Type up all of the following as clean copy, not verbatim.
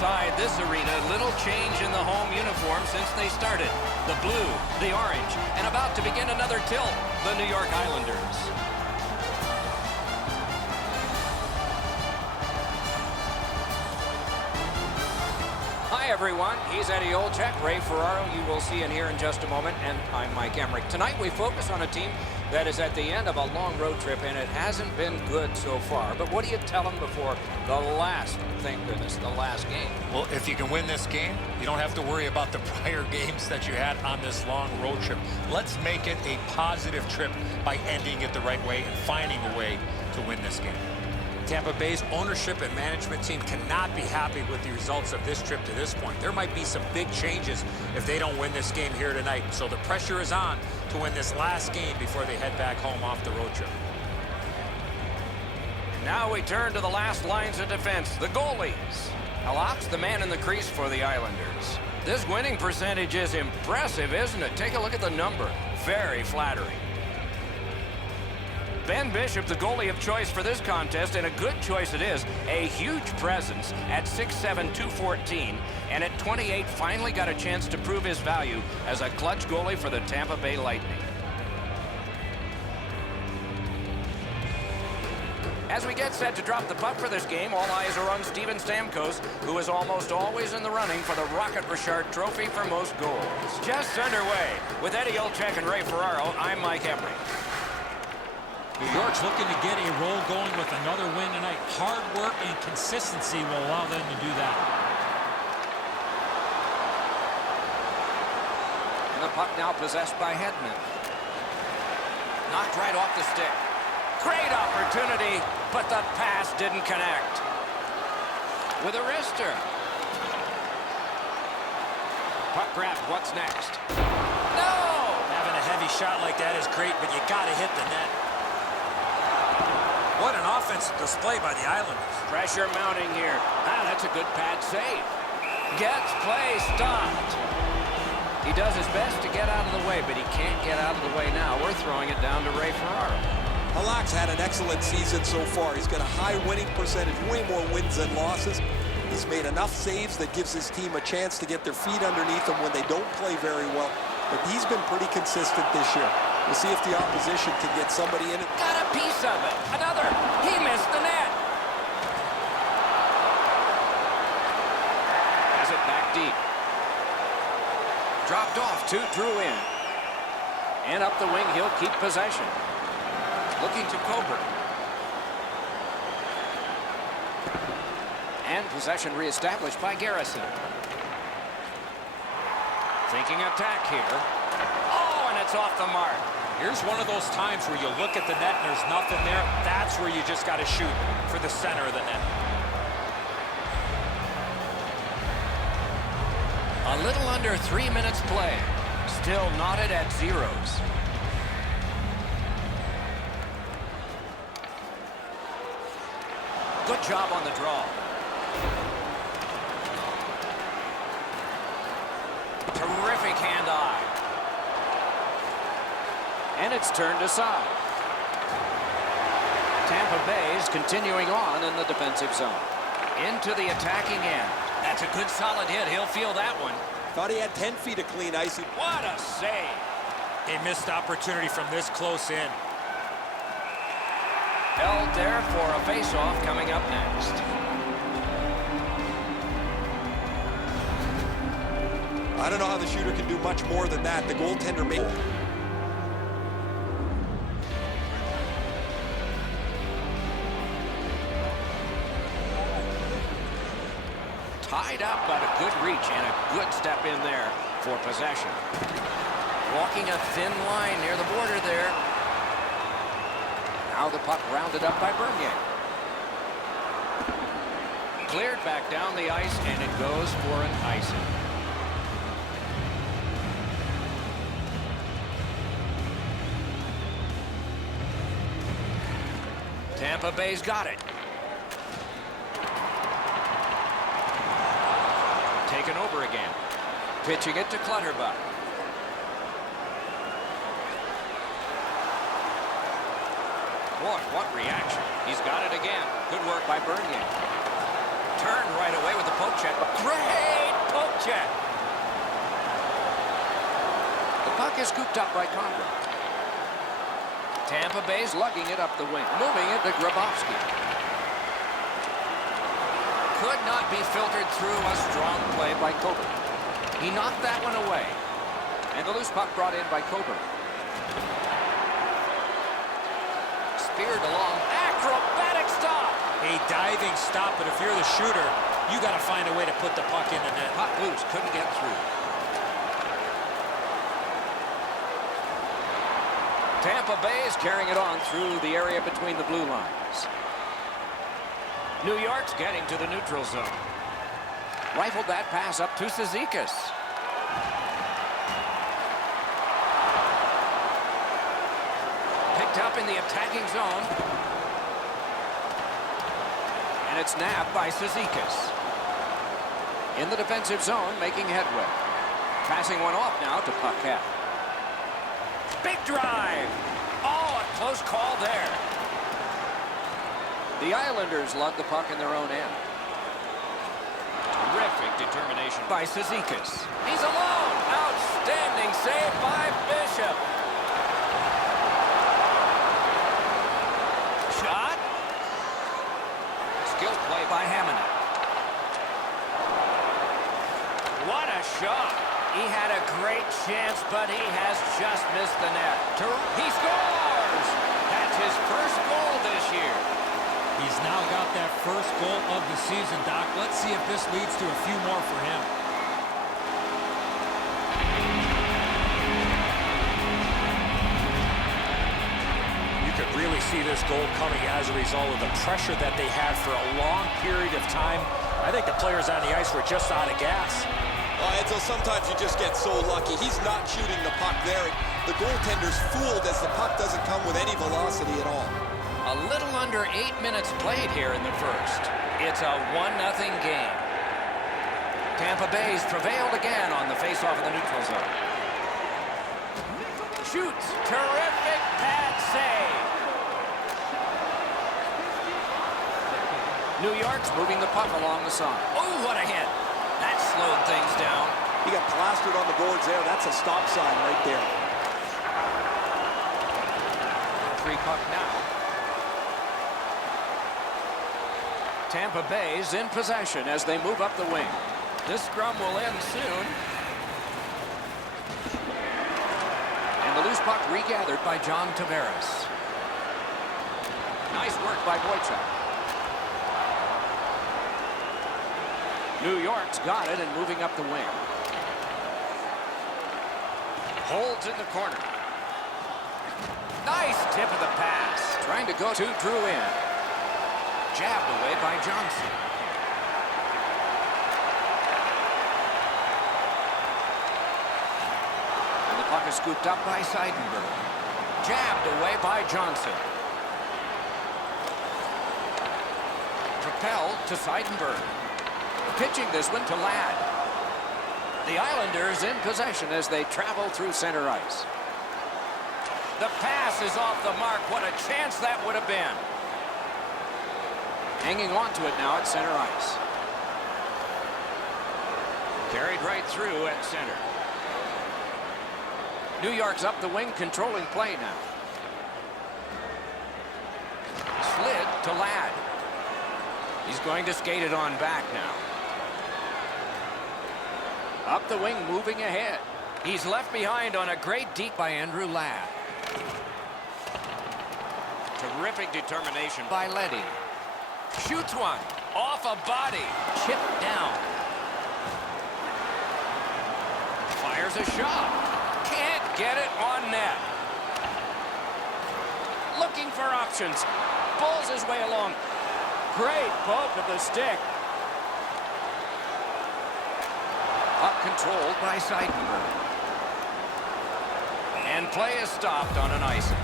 inside this arena, little change in the home uniform since they started. The blue, the orange, and about to begin another tilt, the New York Islanders. Hi, everyone. He's Eddie Olczyk. Ray Ferraro, you will see and hear in just a moment. And I'm Mike Emrick. Tonight, we focus on a team that is at the end of a long road trip, and it hasn't been good so far. But what do you tell them before the last, thank goodness, the last game? Well, if you can win this game, you don't have to worry about the prior games that you had on this long road trip. Let's make it a positive trip by ending it the right way and finding a way to win this game. Tampa Bay's ownership and management team cannot be happy with the results of this trip to this point. There might be some big changes if they don't win this game here tonight. So the pressure is on to win this last game before they head back home off the road trip. Now we turn to the last lines of defense, the goalies. Halak's the man in the crease for the Islanders. This winning percentage is impressive, isn't it? Take a look at the number. Very flattering. Ben Bishop, the goalie of choice for this contest, and a good choice it is. A huge presence at 6'7", 214, and at 28 finally got a chance to prove his value as a clutch goalie for the Tampa Bay Lightning. As we get set to drop the puck for this game, all eyes are on Steven Stamkos, who is almost always in the running for the Rocket Richard Trophy for most goals. Just underway. With Eddie Olczyk and Ray Ferraro, I'm Mike Emrick. New York's looking to get a roll going with another win tonight. Hard work and consistency will allow them to do that. And the puck now possessed by Hedman. Knocked right off the stick. Great opportunity, but the pass didn't connect. With a wrister. Puck grab, what's next? No! Having a heavy shot like that is great, but you got to hit the net. What an offensive display by the Islanders. Pressure mounting here. Ah, that's a good pad save. Gets play stopped. He does his best to get out of the way, but he can't get out of the way now. We're throwing it down to Ray Ferraro. Halak's had an excellent season so far. He's got a high winning percentage, way more wins than losses. He's made enough saves that gives his team a chance to get their feet underneath them when they don't play very well. But he's been pretty consistent this year. We'll see if the opposition can get somebody in it. Got a piece of it. Another. He missed the net. Has it back deep. Dropped off to Drew in. And up the wing, he'll keep possession. Looking to Coburn. And possession reestablished by Garrison. Thinking attack here. Oh, and it's off the mark. Here's one of those times where you look at the net and there's nothing there. That's where you just got to shoot for the center of the net. A little under 3 minutes play. Still knotted at zeros. Good job on the draw. Terrific hand-eye. And it's turned aside. Tampa Bay's continuing on in the defensive zone. Into the attacking end. That's a good solid hit. He'll feel that one. Thought he had 10 feet of clean ice. What a save. A missed opportunity from this close in. Held there for a face-off coming up next. I don't know how the shooter can do much more than that. The goaltender made. Tied up, but a good reach and a good step in there for possession. Walking a thin line near the border there. Now the puck rounded up by Bernier. Cleared back down the ice, and it goes for an icing. Tampa Bay's got it. Taken over again. Pitching it to Clutterbuck. Boy, what reaction. He's got it again. Good work by Bernier. turned right away with the poke check. Great poke check. The puck is scooped up by Condon. Tampa Bay's lugging it up the wing. Moving it to Grabowski. Could not be filtered through a strong play by Coburn. He knocked that one away. And the loose puck brought in by Coburn. Speared along. Acrobatic stop. A diving stop, but if you're the shooter, you got to find a way to put the puck in the net. Puck loose. Couldn't get through. Tampa Bay is carrying it on through the area between the blue lines. New York's getting to the neutral zone. Rifled that pass up to Cizikas. Picked up in the attacking zone. And it's nabbed by Cizikas. In the defensive zone, making headway. Passing one off now to Paquette. Big drive. Oh, a close call there. The Islanders lug the puck in their own end. Terrific determination by Cizikas. He's alone. Outstanding save by Bishop. Shot. Skill play by Hamannik. What a shot. He had a great chance, but he has just missed the net. He scores! That's his first goal this year. He's now got that first goal of the season, Doc. Let's see if this leads to a few more for him. You could really see this goal coming as a result of the pressure that they had for a long period of time. I think the players on the ice were just out of gas. Well, Edzo, sometimes you just get so lucky. He's not shooting the puck there. The goaltender's fooled as the puck doesn't come with any velocity at all. A little under 8 minutes played here in the first. It's a 1-0 game. Tampa Bay's prevailed again on the faceoff in the neutral zone. Shoots. Terrific pad save. New York's moving the puck along the side. Oh, what a hit. That slowed things down. He got plastered on the boards there. That's a stop sign right there. Free puck now. Tampa Bay's in possession as they move up the wing. This scrum will end soon. And the loose puck regathered by John Tavares. Nice work by Boychuk. New York's got it and moving up the wing. Holds in the corner. Nice tip of the pass. Trying to go to Drew in. Jabbed away by Johnson. And the puck is scooped up by Seidenberg. Jabbed away by Johnson. Propelled to Seidenberg. Pitching this one to Ladd. The Islanders in possession as they travel through center ice. The pass is off the mark. What a chance that would have been. Hanging on to it now at center ice. Carried right through at center. New York's up the wing, controlling play now. Slid to Ladd. He's going to skate it on back now. Up the wing, moving ahead. He's left behind on a great deke by Andrew Ladd. Terrific determination by Leddy. Shoots one. Off a body. Chipped down. Fires a shot. Can't get it on net. Looking for options. Pulls his way along. Great poke of the stick. Puck controlled by Seidenberg. And play is stopped on an icing.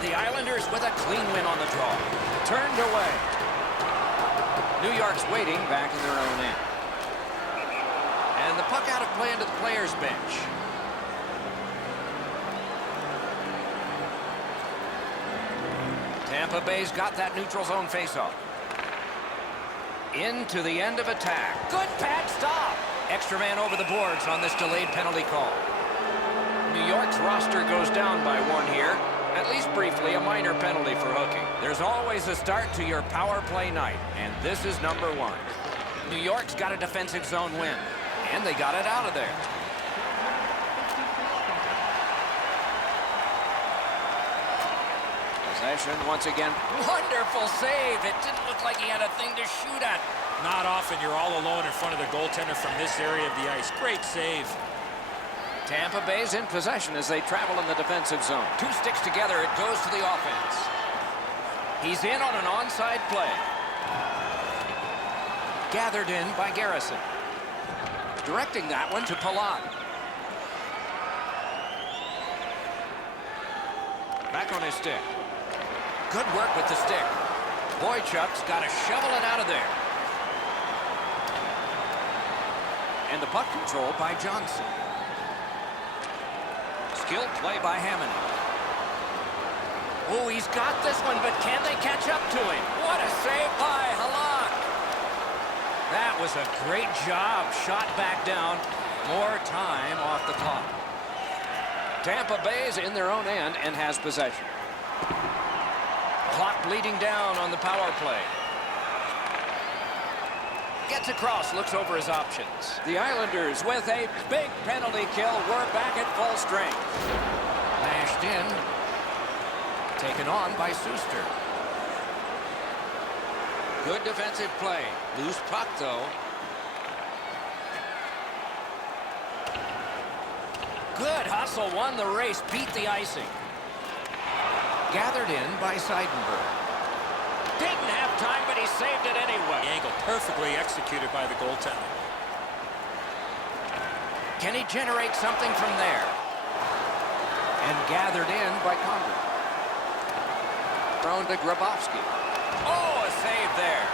The Islanders with a clean win on the draw. Turned away. New York's waiting back in their own end. And the puck out of play into the players' bench. Tampa Bay's got that neutral zone faceoff. Into the end of attack. Good pad stop. Extra man over the boards on this delayed penalty call. New York's roster goes down by one here. At least briefly, a minor penalty for hooking. There's always a start to your power play night, and this is number one. New York's got a defensive zone win, and they got it out of there. Possession once again. Wonderful save. It didn't look like he had a thing to shoot at. Not often you're all alone in front of the goaltender from this area of the ice. Great save. Tampa Bay's in possession as they travel in the defensive zone. Two sticks together, it goes to the offense. He's in on an onside play. Gathered in by Garrison. Directing that one to Palat. Back on his stick. Good work with the stick. Boychuk's got to shovel it out of there. And the puck control by Johnson. Skilled play by Hammond. Oh, he's got this one, but can they catch up to him? What a save by Halak. That was a great job. Shot back down. More time off the clock. Tampa Bay's in their own end and has possession. Clock bleeding down on the power play. Gets across, looks over his options. The Islanders with a big penalty kill. We're back at full strength. Mashed in. Taken on by Suster. Good defensive play. Loose puck, though. Good hustle, won the race, beat the icing. Gathered in by Seidenberg. Didn't have time, but he saved it anyway. The angle perfectly executed by the goaltender. Can he generate something from there? And gathered in by Condon. Thrown to Grabowski. Oh, a save there.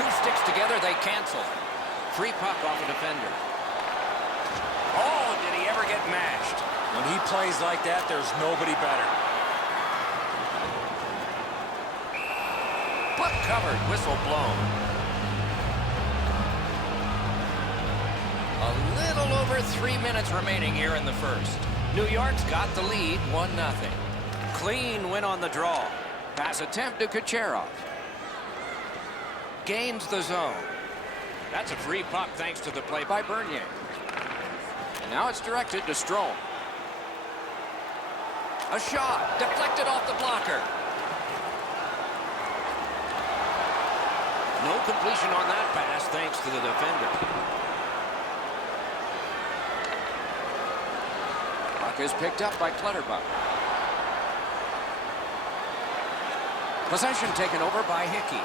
Two sticks together, they cancel. Free puck off a defender. Oh, did he ever get mashed? When he plays like that, there's nobody better. Puck covered, whistle blown. A little over 3 minutes remaining here in the first. New York's got the lead, 1-0. Clean win on the draw. Pass attempt to Kucherov. Gains the zone. That's a free puck thanks to the play by Bernier. And now it's directed to Strome. A shot, deflected off the blocker. No completion on that pass thanks to the defender. Puck is picked up by Clutterbuck. Possession taken over by Hickey.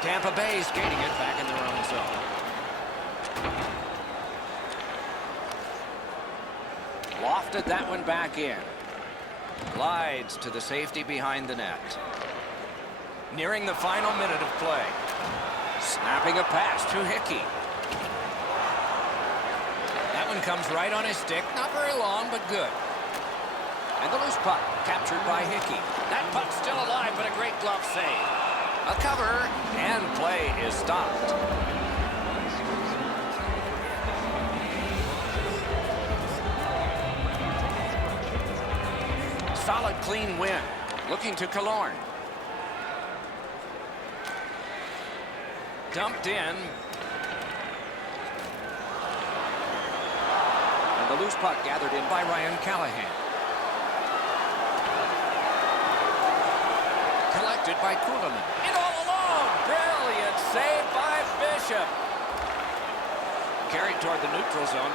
Tampa Bay skating it back in their own zone. Lofted that one back in. Glides to the safety behind the net. Nearing the final minute of play. Snapping a pass to Hickey. That one comes right on his stick. Not very long, but good. And the loose puck captured by Hickey. That puck's still alive, but a great glove save. A cover, and play is stopped. Solid, clean win. Looking to Killorn. Dumped in. And the loose puck gathered in by Ryan Callahan. Collected by Kuhlman. In all alone. Brilliant save by Bishop. Carried toward the neutral zone.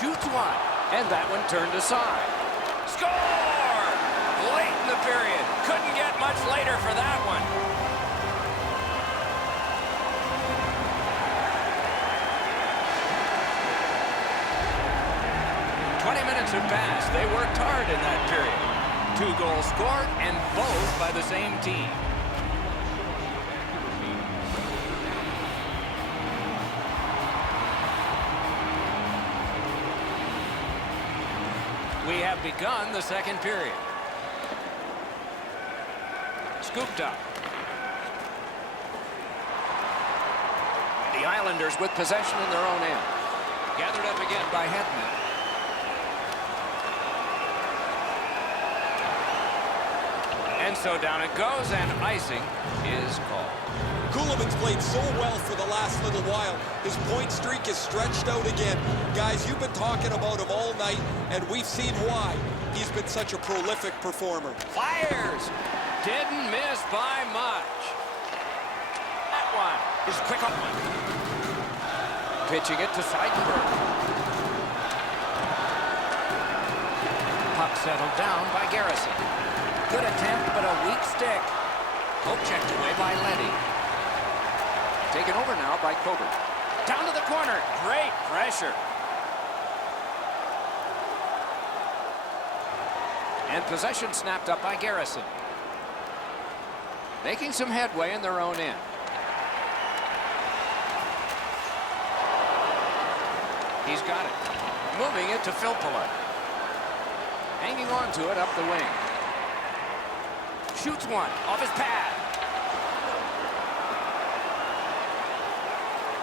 Shoots one. And that one turned aside. Score! Late in the period. Couldn't get much later for that one. Minutes have passed. They worked hard in that period. 2 goals scored, and both by the same team. We have begun the second period. Scooped up. The Islanders with possession in their own end. Gathered up again by Hedman. And so down it goes, and icing is called. Kulemin's played so well for the last little while. His point streak is stretched out again. Guys, you've been talking about him all night, and we've seen why he's been such a prolific performer. Fires! Didn't miss by much. That one is quick up one. Pitching it to Seidenberg. Puck settled down by Garrison. Good attempt, but a weak stick. Poke checked away by Leddy. Taken over now by Coburn. Down to the corner. Great pressure. And possession snapped up by Garrison. Making some headway in their own end. He's got it. Moving it to Filppula. Hanging on to it up the wing. Shoots one off his pad.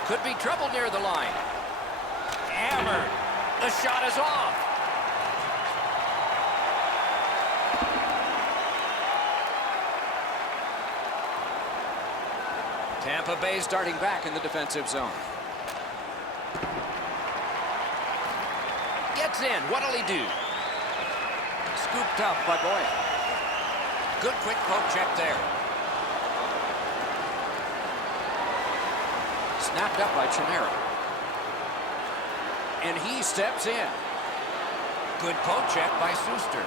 Could be trouble near the line. Hammered. The shot is off. Tampa Bay starting back in the defensive zone. Gets in. What'll he do? Scooped up by Boyle. Good quick poke check there. Snapped up by Chimera. And he steps in. Good poke check by Suster.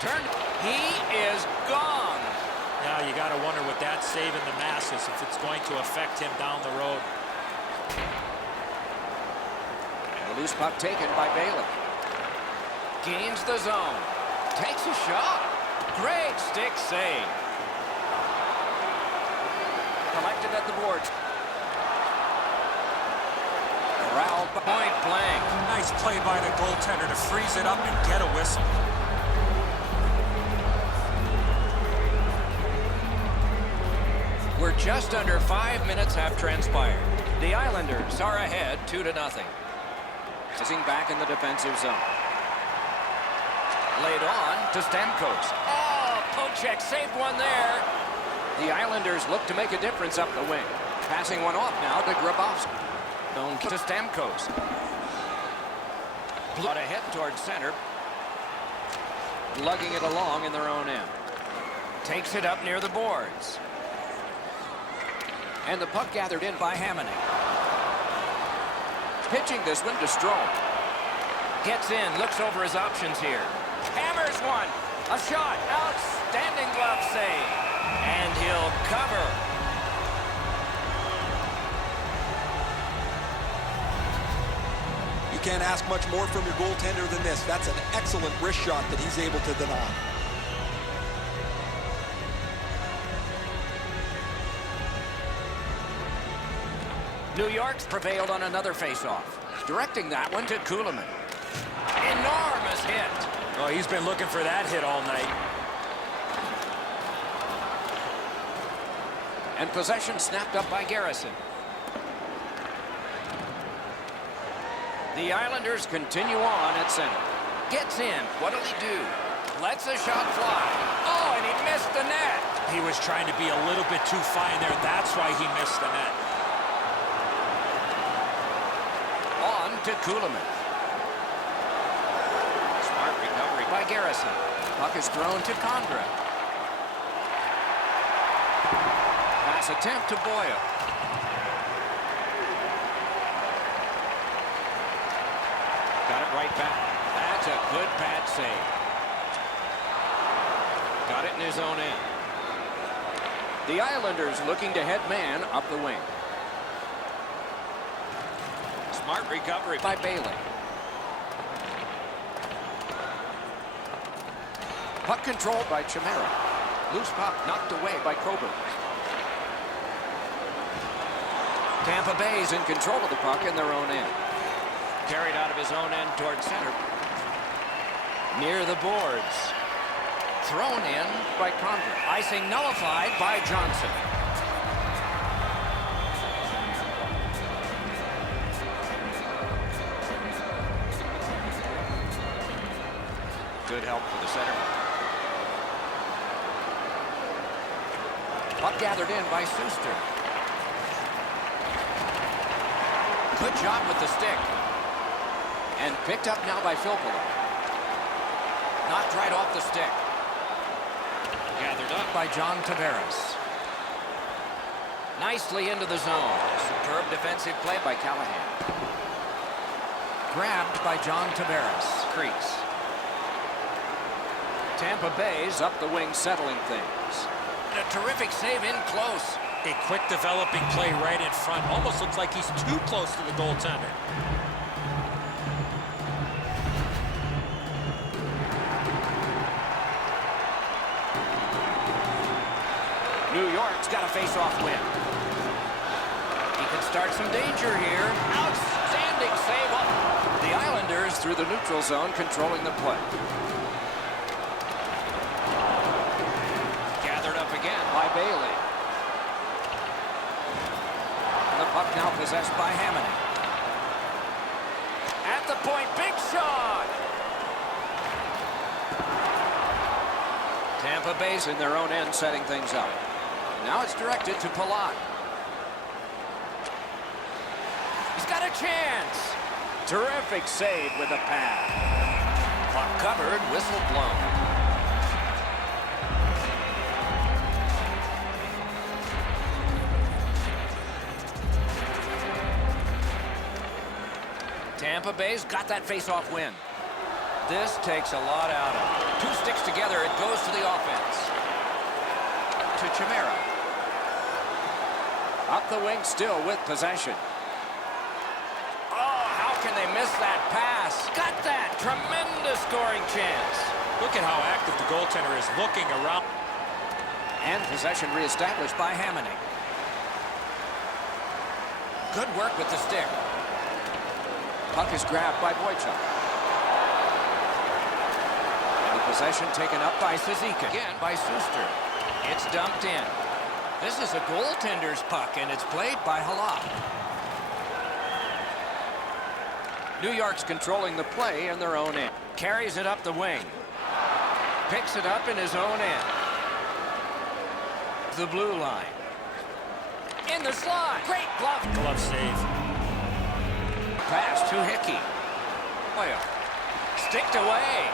Turn. He is gone. Now you got to wonder what that save in the masses, if it's going to affect him down the road. And the loose puck taken by Bailey. Gains the zone. Takes a shot. Great stick save. Collected at the boards. Corralled point blank. Nice play by the goaltender to freeze it up and get a whistle. We're just under 5 minutes have transpired. The Islanders are ahead 2-0. Sitting back in the defensive zone. Laid on to Stamkos. Oh, poke check, saved one there. The Islanders look to make a difference up the wing. Passing one off now to Grabowski. To Stamkos. Out ahead towards center. Lugging it along in their own end. Takes it up near the boards. And the puck gathered in by Hamonic. Pitching this one to Strome. Gets in, looks over his options here. Hammers one. A shot. Outstanding glove save. And he'll cover. You can't ask much more from your goaltender than this. That's an excellent wrist shot that he's able to deny. New York's prevailed on another faceoff. Directing that one to Kulemin. Enormous hit. Oh, he's been looking for that hit all night. And possession snapped up by Garrison. The Islanders continue on at center. Gets in. What'll he do? Lets a shot fly. Oh, and he missed the net. He was trying to be a little bit too fine there. That's why he missed the net. On to Kulemin. Smart recovery by Garrison. Puck is thrown to Condra. Pass attempt to Boyle. Got it right back. That's a good pad save. Got it in his own end. The Islanders looking to head man up the wing. Smart recovery by Bailey. Puck controlled by Chimera. Loose puck knocked away by Coburn. Tampa Bay's in control of the puck in their own end. Carried out of his own end toward center. Near the boards. Thrown in by Condren. Icing nullified by Johnson. Good help for the center. Puck gathered in by Suster. Good job with the stick. And picked up now by Filppula. Knocked right off the stick. Gathered up by John Tavares. Nicely into the zone. Superb defensive play by Callahan. Grabbed by John Tavares. Crease. Tampa Bay's up the wing settling things. And a terrific save in close. A quick developing play right in front. Almost looks like he's too close to the goaltender. New York's got a face-off win. He can start some danger here. Outstanding save up. The Islanders through the neutral zone controlling the play. Gathered up again by Bailey. And the puck now possessed by Hamonic. At the point, big shot. Tampa Bay's in their own end setting things up. Now it's directed to Palat. He's got a chance. Terrific save with a pad. Puck covered, whistle blown. Tampa Bay's got that face-off win. This takes a lot out of it. Two sticks together, it goes to the offense. To Chimera. Up the wing still with possession. Oh, how can they miss that pass? Got that. Tremendous scoring chance. Look at how active the goaltender is looking around. And possession reestablished by Hamonic. Good work with the stick. Puck is grabbed by Boychuk. And the possession taken up by Suzuki. Again by Suster. It's dumped in. This is a goaltender's puck, and it's played by Halak. New York's controlling the play in their own end. Carries it up the wing. Picks it up in his own end. The blue line. In the slot. Great glove. Glove save. Pass to Hickey. Well, sticked away.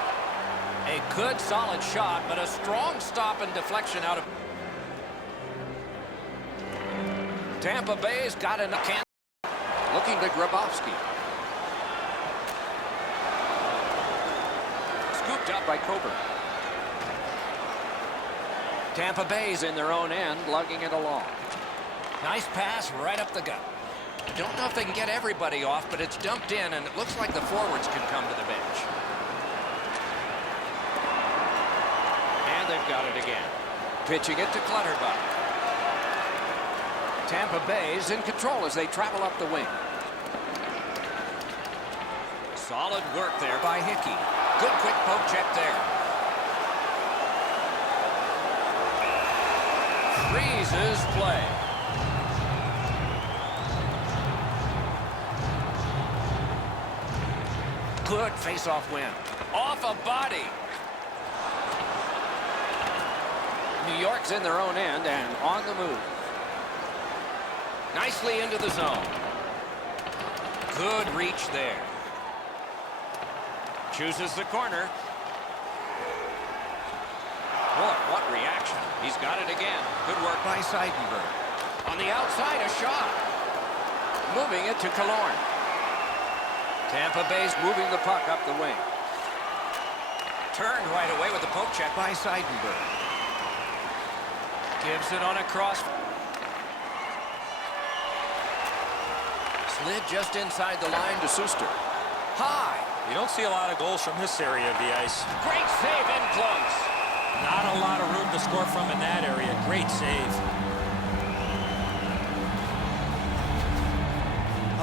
A good solid shot, but a strong stop and deflection out of... Tampa Bay's got a can. Looking to Grabowski. Scooped up by Coburn. Tampa Bay's in their own end, lugging it along. Nice pass right up the gut. Don't know if they can get everybody off, but it's dumped in, and it looks like the forwards can come to the bench. And they've got it again. Pitching it to Clutterbuck. Tampa Bay's in control as they travel up the wing. Solid work there by Hickey. Good quick poke check there. Freezes play. Good face-off win. Off a body. New York's in their own end and on the move. Nicely into the zone. Good reach there. Chooses the corner. Boy, what reaction. He's got it again. Good work by Seidenberg. On the outside, a shot. Moving it to Killorn. Tampa Bay's moving the puck up the wing. Turned right away with the poke check by Seidenberg. Gives it on a cross. Slid just inside the line to Suster. High. You don't see a lot of goals from this area of the ice. Great save in close. Not a lot of room to score from in that area. Great save.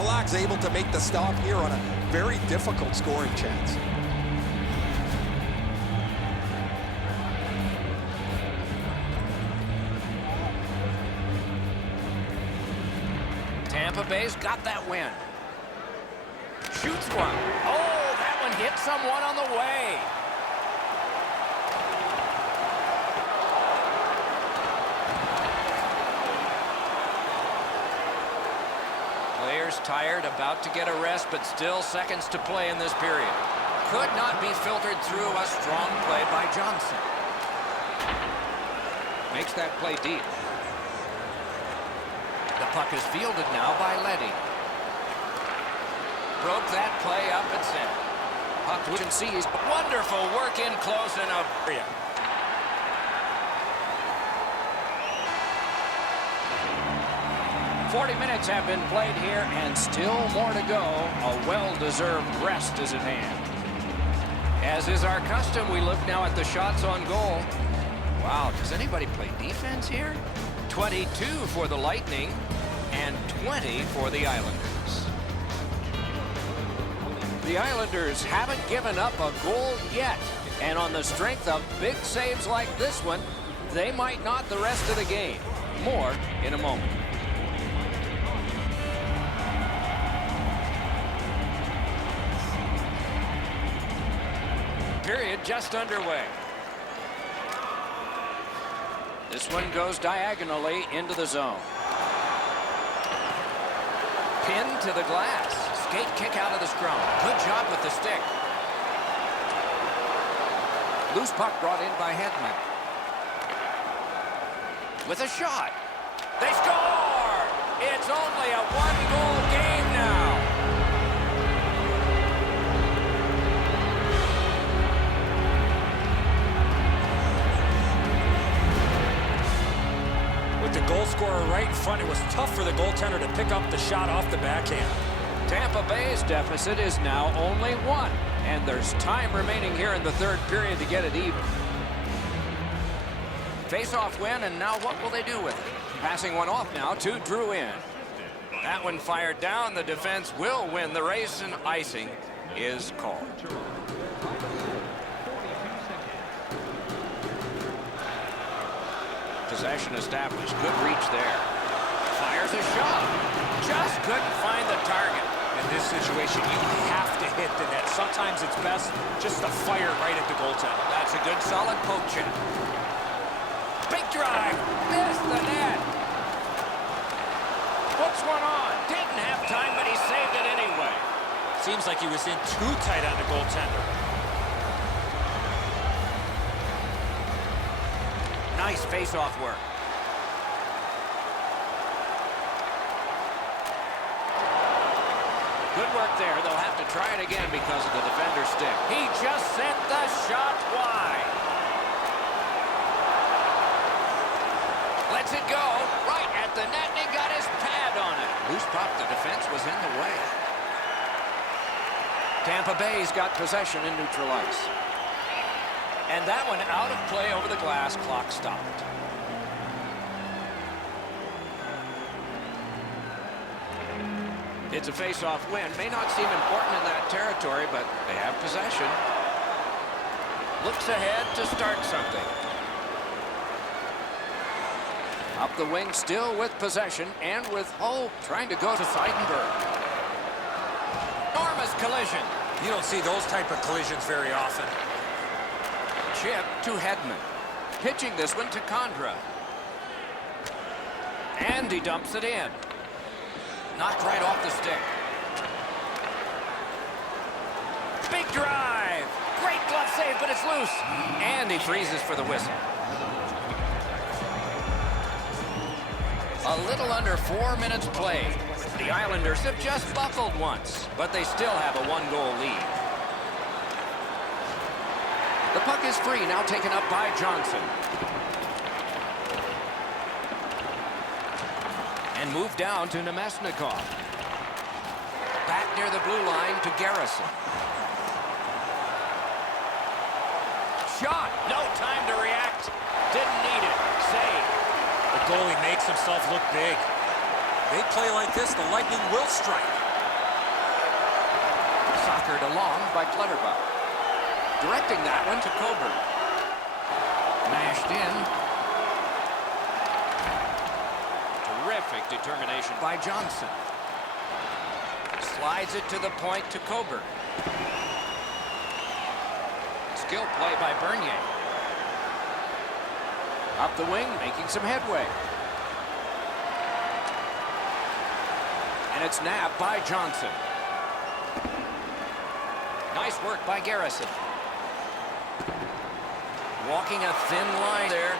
Halak's able to make the stop here on a very difficult scoring chance. Tampa Bay's got that win. Shoots one. Oh, that one hit someone on the way. Players tired, about to get a rest, but still seconds to play in this period. Could not be filtered through. A strong play by Johnson. Makes that play deep. The puck is fielded now by Leddy. Broke that play up at center. Puck we can see he's wonderful work in close and up. 40 minutes have been played here, and still more to go. A well-deserved rest is at hand. As is our custom, we look now at the shots on goal. Wow, does anybody play defense here? 22 for the Lightning and 20 for the Islanders. The Islanders haven't given up a goal yet, and on the strength of big saves like this one, they might not the rest of the game. More in a moment. Period just underway. This one goes diagonally into the zone. Pinned to the glass. Skate kick out of the scrum. Good job with the stick. Loose puck brought in by Hedman. With a shot. They score! It's only a one-goal game now. With the goal scorer right in front, it was tough for the goaltender to pick up the shot off the backhand. Tampa Bay's deficit is now only one, and there's time remaining here in the third period to get it even. Face-off win, and now what will they do with it? Passing one off now to Drouin. That one fired down. The defense will win the race, and icing is called. Possession established. Good reach there. Fires a shot. Just couldn't find the target. In this situation, you have to hit the net. Sometimes it's best just to fire right at the goaltender. That's a good solid poke check. Big drive. Missed the net. Puts one on. Didn't have time, but he saved it anyway. Seems like he was in too tight on the goaltender. Nice face-off work. Good work there. They'll have to try it again because of the defender's stick. He just sent the shot wide. Lets it go right at the net, and he got his pad on it. Loose puck, the defense was in the way. Tampa Bay's got possession in neutral ice. And that one out of play over the glass. Clock stopped. It's a face-off win. May not seem important in that territory, but they have possession. Looks ahead to start something. Up the wing, still with possession, and with hope, trying to go to Seidenberg. Enormous collision. You don't see those type of collisions very often. Chip to Hedman. Pitching this one to Condra. And he dumps it in. Knocked right off the stick. Big drive. Great glove save, but it's loose. And he freezes for the whistle. A little under 4 minutes played. The Islanders have just buckled once, but they still have a one-goal lead. The puck is free, now taken up by Johnson. And moved down to Nemesnikov. Back near the blue line to Garrison. Shot! No time to react. Didn't need it. Save. The goalie makes himself look big. They play like this, the Lightning will strike. Knockered along by Clutterbuck. Directing that one to Coburn. Mashed in. Terrific determination by Johnson. Slides it to the point to Coburn. Skill play by Bernier. Up the wing, making some headway. And it's nabbed by Johnson. Nice work by Garrison. Walking a thin line there.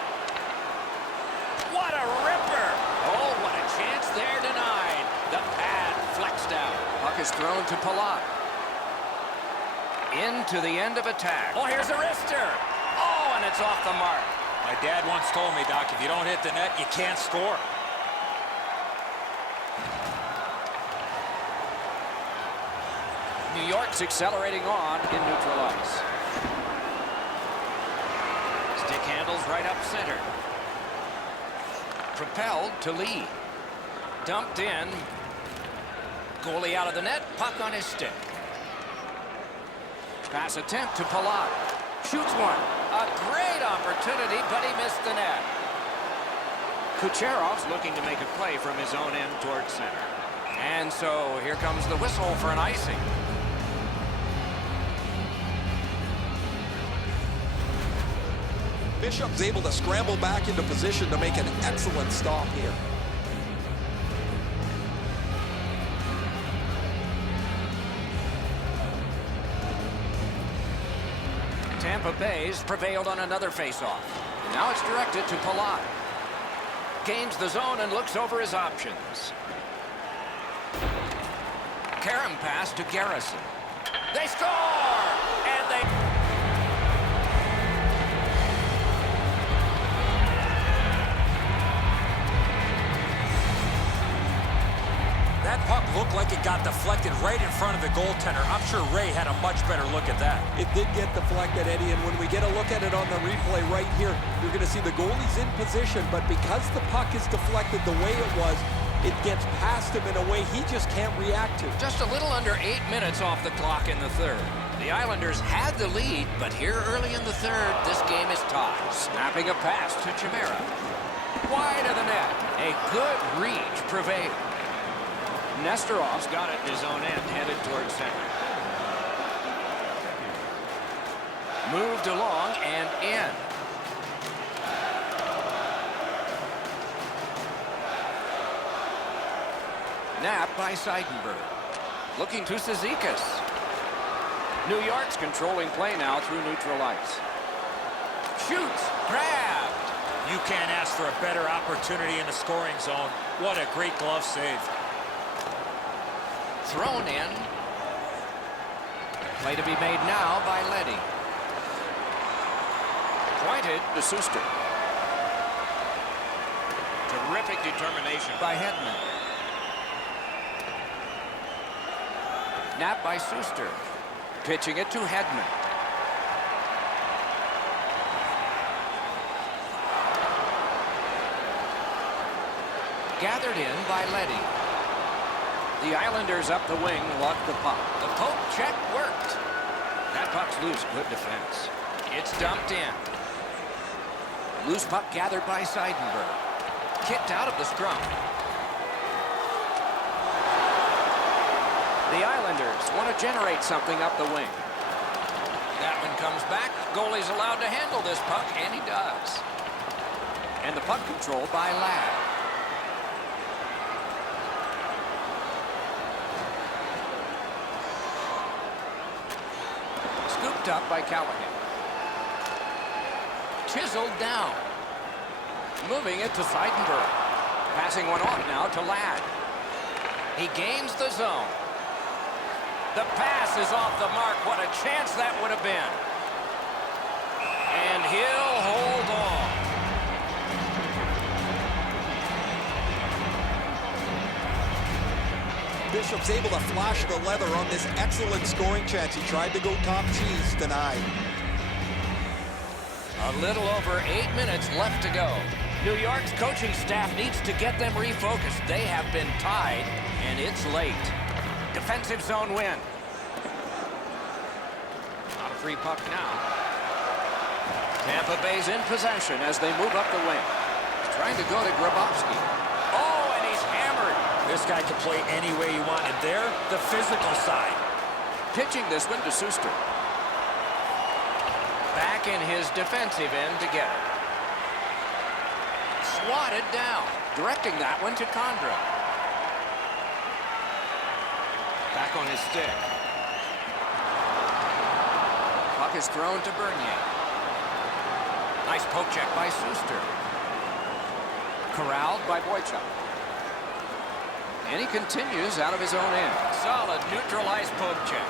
What a ripper! Oh, what a chance there denied. The pad flexed out. Puck is thrown to Palat. Into the end of attack. Oh, here's a wrister. Oh, and it's off the mark. My dad once told me, Doc, if you don't hit the net, you can't score. New York's accelerating on in neutral ice. Stick handles right up center. Propelled to Lee. Dumped in. Goalie out of the net. Puck on his stick. Pass attempt to Palat. Shoots one. A great opportunity, but he missed the net. Kucherov's looking to make a play from his own end towards center. And so here comes the whistle for an icing. Bishop's able to scramble back into position to make an excellent stop here. Tampa Bay's prevailed on another faceoff. Now it's directed to Palat. Gains the zone and looks over his options. Karam pass to Garrison. They score! And they... That puck looked like it got deflected right in front of the goaltender. I'm sure Ray had a much better look at that. It did get deflected, Eddie, and when we get a look at it on the replay right here, you're going to see the goalie's in position, but because the puck is deflected the way it was, it gets past him in a way he just can't react to. Just a little under 8 minutes off the clock in the third. The Islanders had the lead, but here early in the third, this game is tied. Snapping a pass to Chimera. Wide of the net. A good reach prevailed. Nesterov's got it in his own end, headed towards center. Moved along and in. Napped by Seidenberg. Looking to Cizikas. New York's controlling play now through neutral ice. Shoots. Grabbed. You can't ask for a better opportunity in the scoring zone. What a great glove save. Thrown in. Play to be made now by Leddy. Pointed to Suster. Terrific determination by Hedman. Napped by Suster. Pitching it to Hedman. Gathered in by Leddy. The Islanders up the wing lock the puck. The poke check worked. That puck's loose. Good defense. It's dumped in. Loose puck gathered by Seidenberg. Kicked out of the scrum. The Islanders want to generate something up the wing. That one comes back. Goalie's allowed to handle this puck, and he does. And the puck controlled by Ladd. Scooped up by Callahan. Chiseled down. Moving it to Seidenberg. Passing one off now to Ladd. He gains the zone. The pass is off the mark. What a chance that would have been. And he'll hold on. Bishop's able to flash the leather on this excellent scoring chance. He tried to go top cheese, denied. A little over 8 minutes left to go. New York's coaching staff needs to get them refocused. They have been tied, and it's late. Defensive zone win. free puck now. Tampa Bay's in possession as they move up the wing. He's trying to go to Grabowski. Oh, and he's hammered. This guy can play any way you want, and there, the physical side. Pitching this one to Suster. Back in his defensive end to get it. Swatted down. Directing that one to Condra. Back on his stick. Puck is thrown to Bernier. Nice poke check by Suster. Corralled by Boychuk. And he continues out of his own end. Solid neutralized poke check.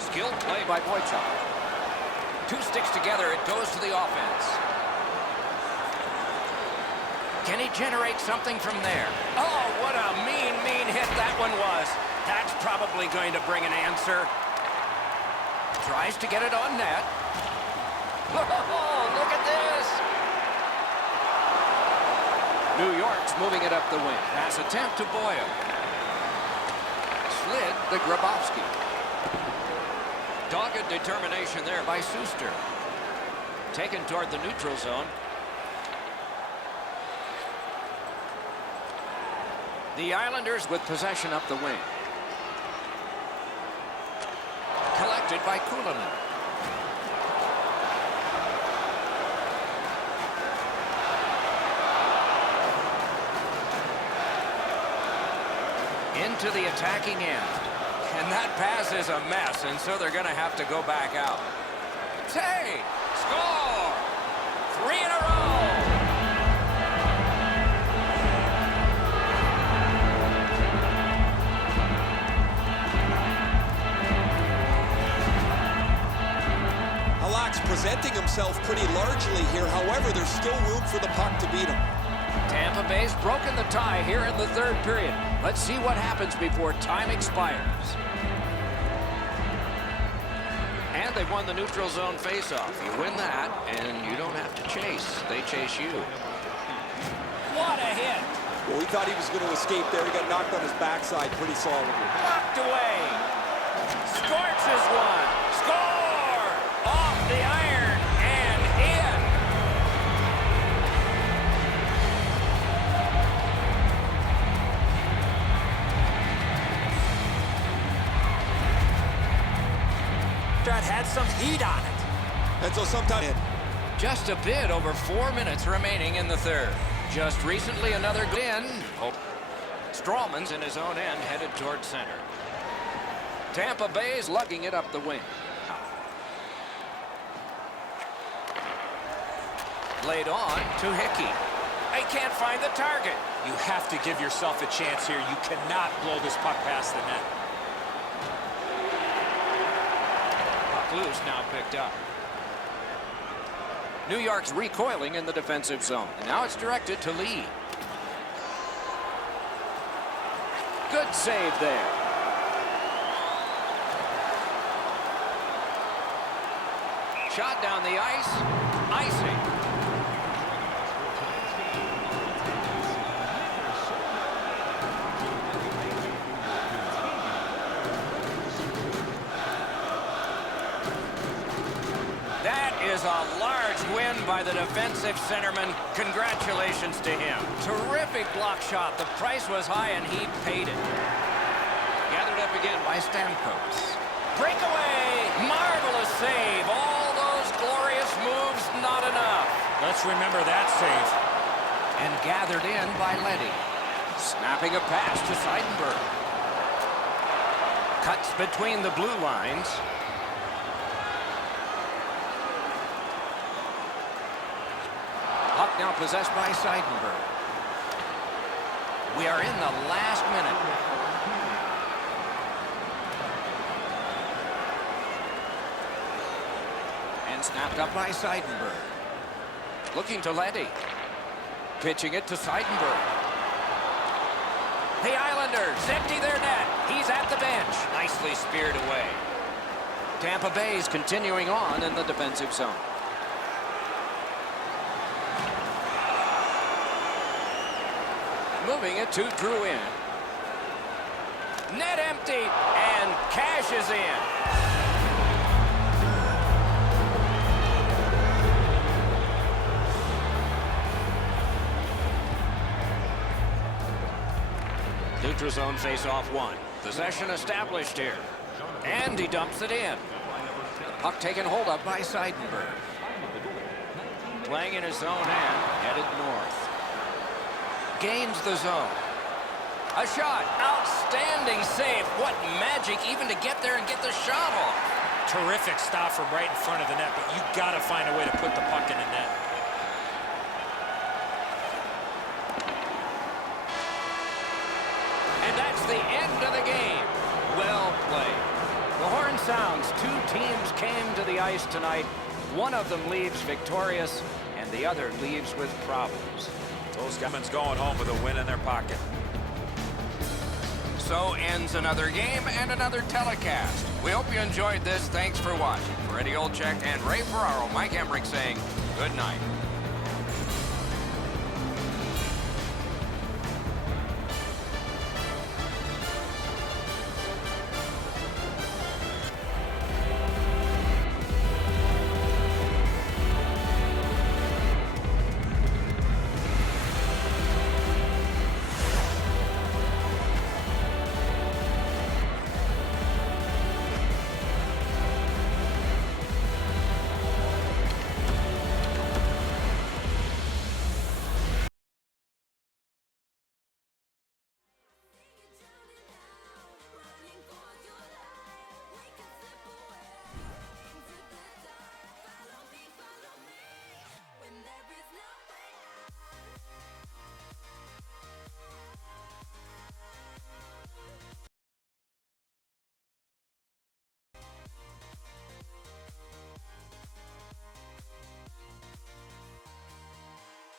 Skilled play by Boychuk. Two sticks together, it goes to the offense. Can he generate something from there? Oh, what a mean hit that one was. That's probably going to bring an answer. Tries to get it on net. Oh, look at this. New York's moving it up the wing. Pass attempt to Boyle. Slid to Grabowski. Dogged determination there by Suster. Taken toward the neutral zone. The Islanders with possession up the wing. Collected by Kuhlman. Into the attacking end. And that pass is a mess, and so they're going to have to go back out. Tay! Score! 3 in a row! Halak's presenting himself pretty largely here. However, there's still room for the puck to beat him. Tampa Bay's broken the tie here in the third period. Let's see what happens before time expires. And they've won the neutral zone faceoff. You win that, and you don't have to chase. They chase you. What a hit. Well, we thought he was going to escape there. He got knocked on his backside pretty solidly. Knocked away. Scorches one. Score! Off the iron and in. That had some heat on it. And so sometimes... Just a bit over 4 minutes remaining in the third. Just recently another in. Oh. Strawman's in his own end headed toward center. Tampa Bay's lugging it up the wing. Laid on to Hickey. They can't find the target. You have to give yourself a chance here. You cannot blow this puck past the net. Loose now picked up. New York's recoiling in the defensive zone. And now it's directed to Lee. Good save there. Shot down the ice. Icing. Is a large win by the defensive centerman. Congratulations to him. Terrific block shot. The price was high and he paid it. Gathered up again by Stamkos. Breakaway. Marvelous save. All those glorious moves, not enough. Let's remember that save. And gathered in by Leddy. Snapping a pass to Seidenberg. Cuts between the blue lines. Puck now possessed by Seidenberg. We are in the last minute. And snapped up by Seidenberg. Looking to Leddy. Pitching it to Seidenberg. The Islanders empty their net. He's at the bench. Nicely speared away. Tampa Bay's continuing on in the defensive zone. Moving it to Drouin. Net empty and cashes in. neutral zone face-off one. Possession established here. And he dumps it in. The puck taken hold of by Seidenberg. Playing in his own end, headed north. Gains the zone. A shot. Outstanding save. What magic even to get there and get the shot off. Terrific stop from right in front of the net, but you got to find a way to put the puck in the net. And that's the end of the game. Well played. The horn sounds. Two teams came to the ice tonight. One of them leaves victorious, and the other leaves with problems. Those guys going home with a win in their pocket. So ends another game and another telecast. We hope you enjoyed this. Thanks for watching. For Eddie Olczyk and Ray Ferraro, Mike Emrick saying good night.